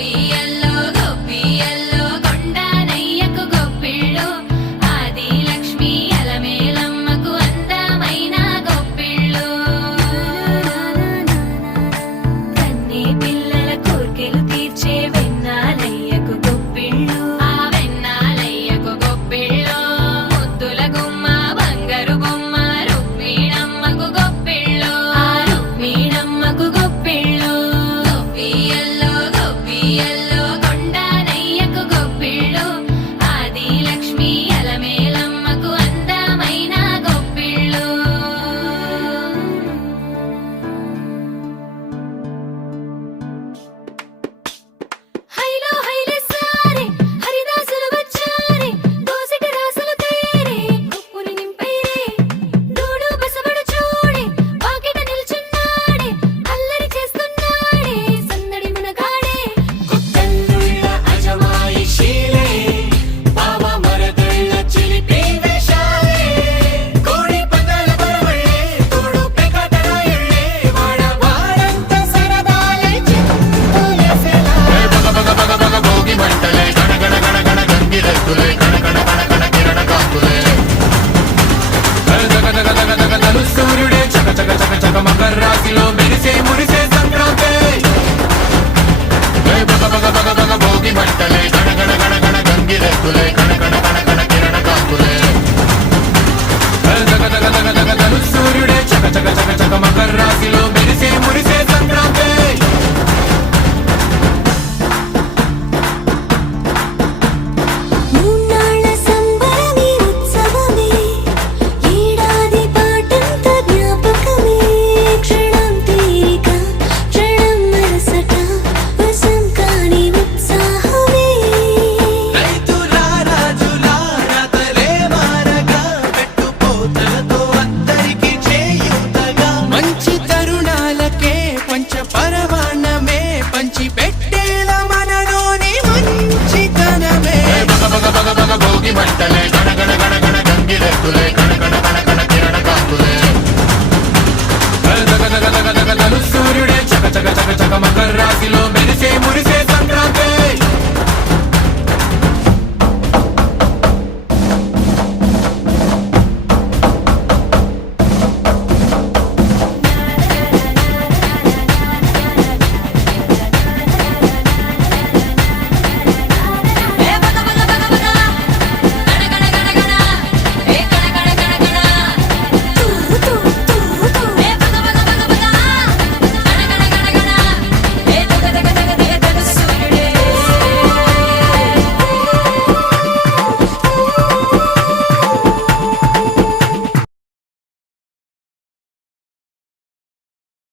be జగ జగ జగ ధనుసూర్యుడే చక చక చక చక మకర రాశిలో మంటలే గణగణ గణగణ గంగిరెత్తులే